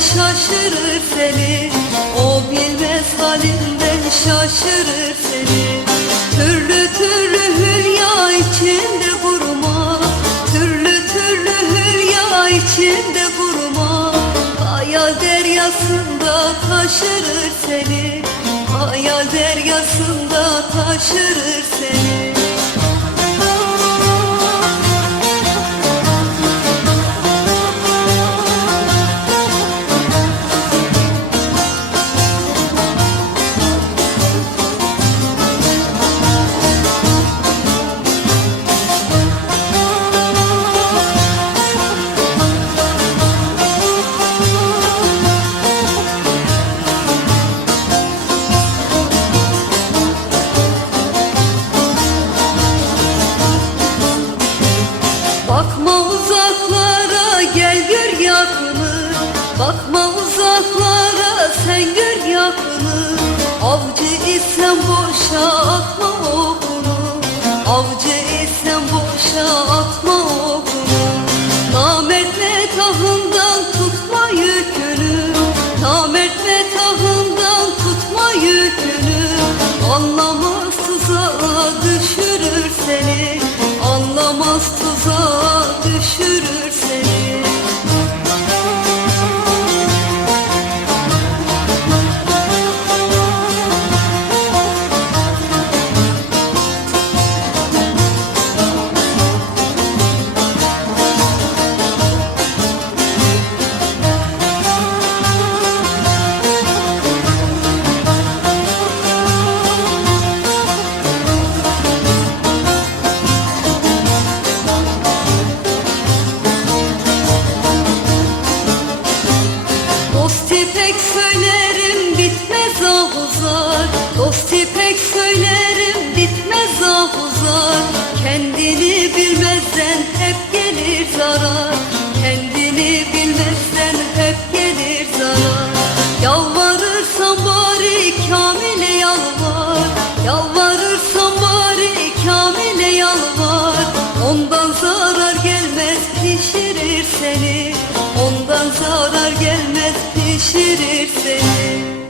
şaşırır seni. O bilmez halinden şaşırır seni. Türlü türlü hülya içinde vurma. Türlü türlü hülya içinde vurma. Hayal deryasında taşırır seni. Hayal deryasında taşırır seni Bakma uzaklara gel gör yakını. Bakma uzaklara sen gör yakını. Avcı isen boşa atma okunu. Avcı isen boşa atma okunu. Namert metahından tutma yükünü. Namert metahından tutma yükünü. Anlamaz tuzağa düşürür seni. Anlamaz zarar gelmez pişirir seni